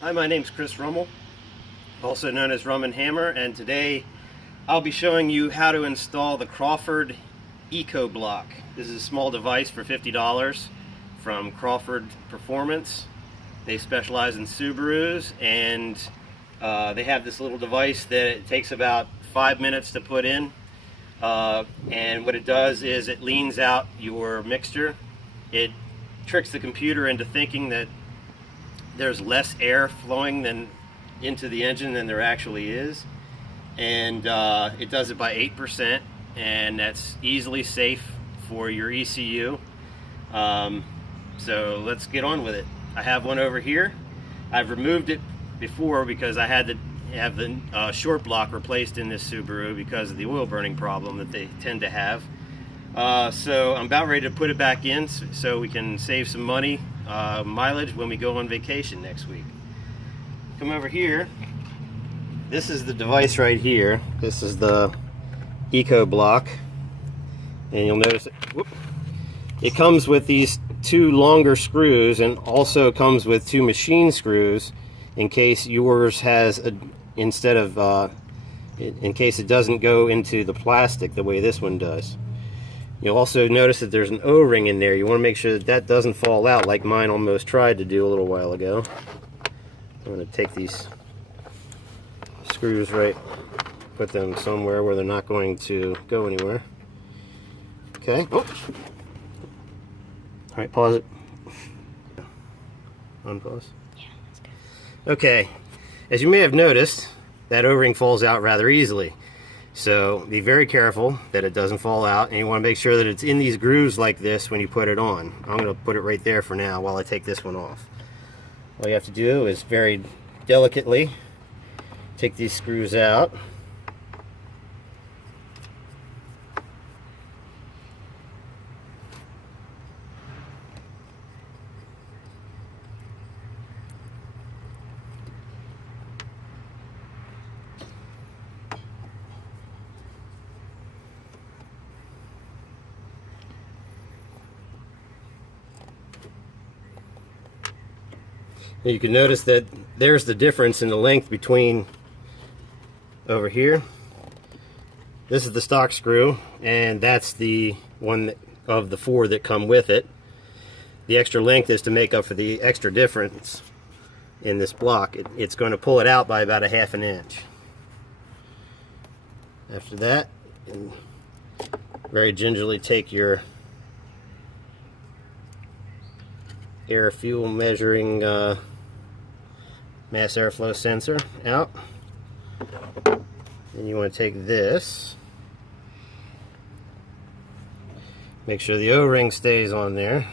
Hi, my name's Chris Rummel, also known as Rum and Hammer, and today I'll be showing you how to install the Crawford Eco block. This is a small device for $50 from Crawford Performance. They specialize in Subarus, and they have this little device that it takes about 5 minutes to put in. And what it does is it leans out your mixture. It tricks the computer into thinking that there's less air flowing into the engine than there actually is, and it does it by 8%, and that's easily safe for your ECU. So let's get on with it. I have one over here. I've removed it before because I had to have the short block replaced in this Subaru because of the oil burning problem that they tend to have. So I'm about ready to put it back in so we can save some money, mileage, when we go on vacation next week. Come over here. This is the device right here. This is the Eco block, and you'll notice it comes with these two longer screws, and also comes with two machine screws in case yours has in case it doesn't go into the plastic the way this one does. You'll also notice that there's an O-ring in there. You want to make sure that that doesn't fall out like mine almost tried to do a little while ago. I'm going to take these screws put them somewhere where they're not going to go anywhere. Okay. Oh. All right, pause it. Unpause. Yeah, that's good. Okay. As you may have noticed, that O-ring falls out rather easily. So be very careful that it doesn't fall out, and you want to make sure that it's in these grooves like this when you put it on. I'm going to put it right there for now while I take this one off. All you have to do is very delicately take these screws out. You can notice that there's the difference in the length between over here. This is the stock screw, and that's the one of the four that come with it. The extra length is to make up for the extra difference in this block. It's going to pull it out by about 1/2 inch. After that, you very gingerly take your air fuel measuring mass airflow sensor out, and you want to take this, make sure the O-ring stays on there,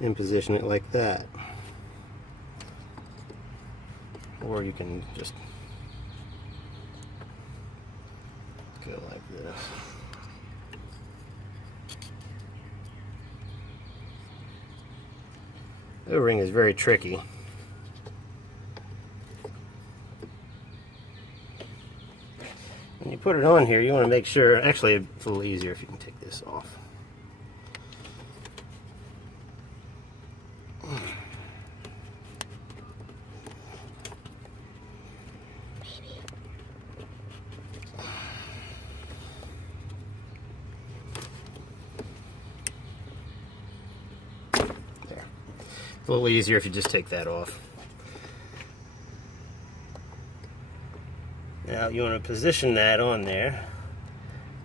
and position it like that, or you can just go like this. The O-ring is very tricky. When you put it on here, you want to make sure, actually it's a little easier if you can take this off. A little easier if you just take that off. Now you want to position that on there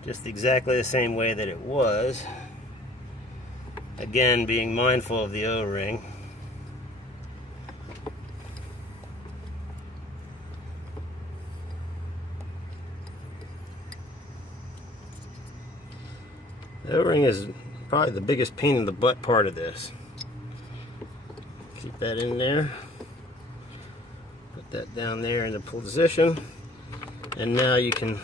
just exactly the same way that it was. Again, being mindful of the O-ring. The O-ring is probably the biggest pain in the butt part of this. Keep that in there. Put that down there in the position. And now you can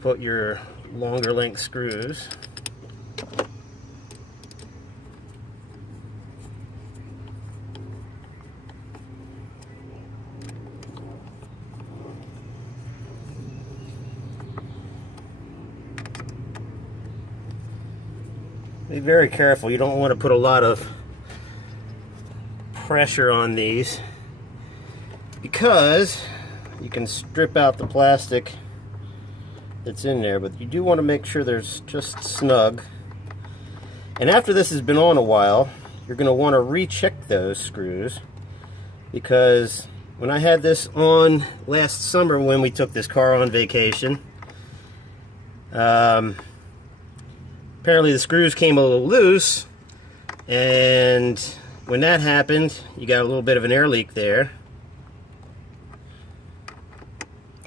put your longer length screws Be very careful. You don't want to put a lot of pressure on these because you can strip out the plastic that's in there, but you do want to make sure there's just snug. And after this has been on a while, you're going to want to recheck those screws, because when I had this on last summer when we took this car on vacation, apparently the screws came a little loose, and when that happened, you got a little bit of an air leak there.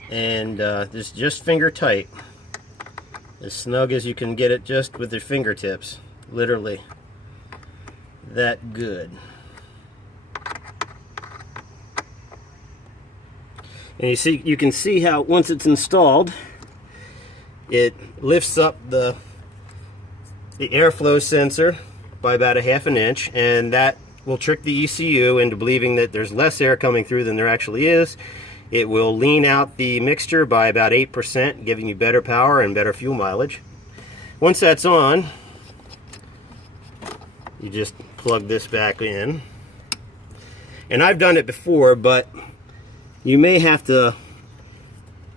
And this just finger tight, as snug as you can get it just with your fingertips, literally that good. And you can see how once it's installed, it lifts up the airflow sensor by about a ½ inch, and that will trick the ECU into believing that there's less air coming through than there actually is. It will lean out the mixture by about 8%, giving you better power and better fuel mileage. Once that's on, you just plug this back in. And I've done it before, but you may have to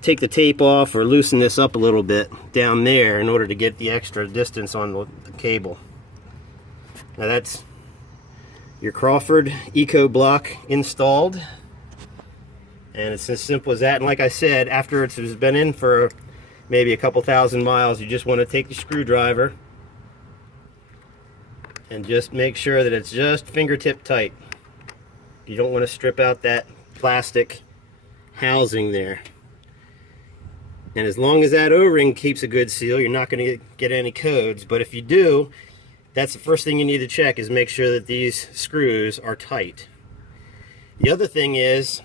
take the tape off or loosen this up a little bit down there in order to get the extra distance on the cable. Now that's your Crawford Eco block installed. And it's as simple as that. And like I said, after it's been in for maybe a couple thousand miles, you just want to take the screwdriver and just make sure that it's just fingertip tight. You don't want to strip out that plastic housing there. And as long as that O-ring keeps a good seal, you're not going to get any codes. But if you do, that's the first thing you need to check, is make sure that these screws are tight. The other thing is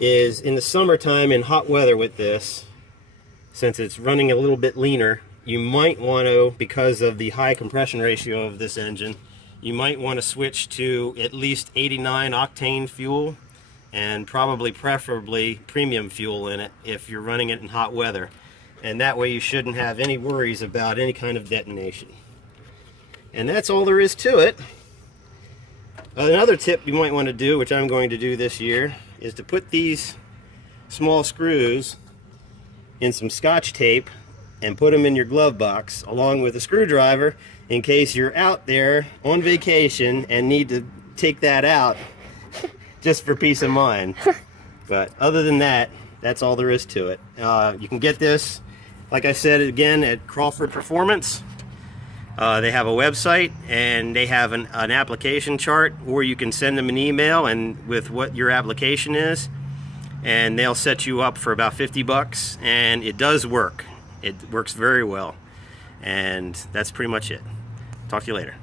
in the summertime in hot weather with this, since it's running a little bit leaner, you might want to, because of the high compression ratio of this engine, you might want to switch to at least 89 octane fuel, and preferably premium fuel in it if you're running it in hot weather. And that way you shouldn't have any worries about any kind of detonation. And that's all there is to it. Another tip you might want to do, which I'm going to do this year, is to put these small screws in some Scotch tape and put them in your glove box along with a screwdriver, in case you're out there on vacation and need to take that out just for peace of mind. But other than that, that's all there is to it. You can get this, like I said again, at Crawford Performance. They have a website, and they have an application chart, or you can send them an email and with what your application is, and they'll set you up for about 50 bucks, and it does work. It works very well. And that's pretty much it. Talk to you later.